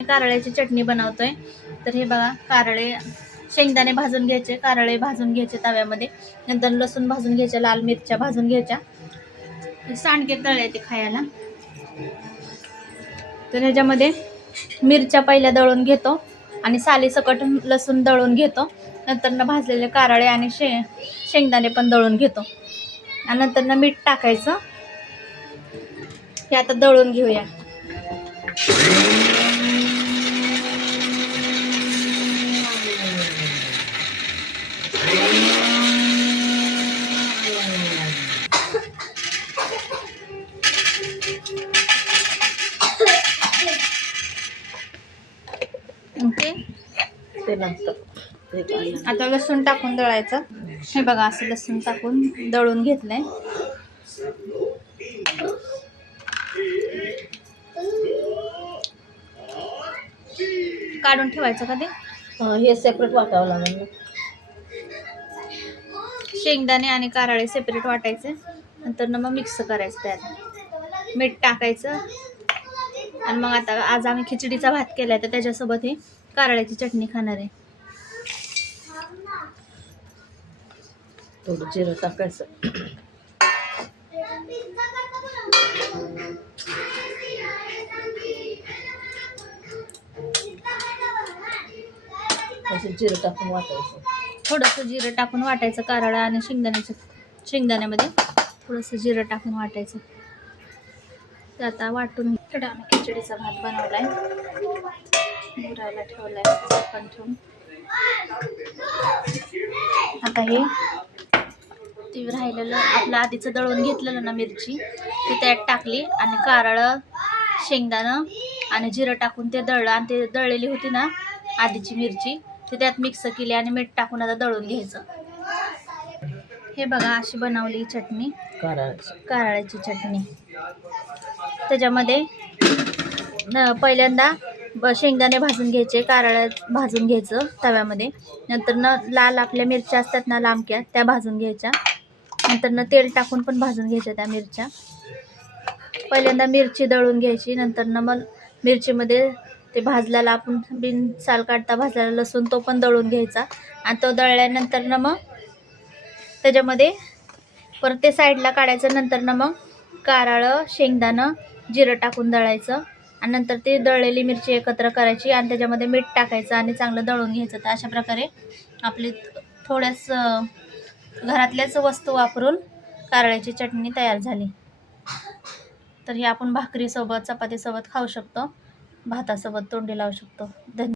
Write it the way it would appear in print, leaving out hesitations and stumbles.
कारळ्याची चटणी बनवतोय. तर हे बघा, कारळे शेंगदाणे भाजून घ्यायचे, कारळे भाजून घ्यायचे तव्यामध्ये, नंतर लसूण भाजून घ्यायचे, लाल मिरच्या भाजून घ्यायच्या. सांडगे तळले ते खायला. तर ह्याच्यामध्ये मिरच्या पहिल्या दळून घेतो आणि सालीसकट लसूण दळून घेतो. नंतर भाजलेले कारळे आणि शेंगदाणे पण दळून घेतो आणि नंतर मीठ टाकायचं. हे आता दळून घेऊया. आता लसूण टाकून दळायचं. हे बघा, असं लसूण टाकून दळून घेतलंय. काढून ठेवायचं का ते? हे सेपरेट वाटावं लागेल. शेंगदाणे आणि कारळे सेपरेट वाटायचे, नंतर मग मिक्स करायचं, त्यात मीठ टाकायचं. आणि मग आता आज आम्ही खिचडीचा भात केलाय, तर त्याच्यासोबत हे कारळ्याची चटणी खाणार आहे. थोडं जिरं टाकायचं. जिरं टाकून वाटायचं. थोडंसं जिरं टाकून वाटायचं कारळा आणि शेंगदाण्यामध्ये थोडंसं जिरं टाकून वाटायचं. तर आता वाटून इकडे आम्ही खिचडीचा भात बनवलाय, मुरायला ठेवलाय झाकण ठेवून. आता हे ते राहिलेलं आपलं आधीचं दळून घेतलेलं ना मिरची, ती त्यात टाकली आणि कारळं, शेंगदाणं आणि जिरं टाकून ते दळलं. आणि ते दळलेली होती ना आधीची मिरची, ते त्यात मिक्स केली आणि मीठ टाकून आता दळून घ्यायचं. हे बघा, अशी बनवली चटणी, कारळ्याची चटणी. त्याच्यामध्ये पहिल्यांदा शेंगदाणे भाजून घ्यायचे, कारळं भाजून घ्यायचं तव्यामध्ये. नंतर लाल आपल्या मिरच्या असतात ना लांबक्या, त्या भाजून घ्यायच्या. नंतर तेल टाकून पण भाजून घ्यायच्या त्या मिरच्या. पहिल्यांदा मिरची दळून घ्यायची, नंतर मग मिरचीमध्ये ते भाजलेला आपण बिन साल काढता भाजलेला लसूण तो पण दळून घ्यायचा. आणि तो दळल्यानंतर मग त्याच्यामध्ये परत ते साईडला काढायचं. नंतर मग कारळं, शेंगदाणं, जिरं टाकून दळायचं. आणि नंतर ते दळलेली मिरची एकत्र करायची आणि त्याच्यामध्ये मीठ टाकायचं आणि चांगलं दळून घ्यायचं. तर अशा प्रकारे आपली थोड्याच घरातल्याच वस्तू वापरून कारळ्याची चटणी तयार झाली. तर ही आपण भाकरीसोबत, चपातीसोबत खाऊ शकतो, भातासोबत तोंडी लावू शकतो. धन्यवाद.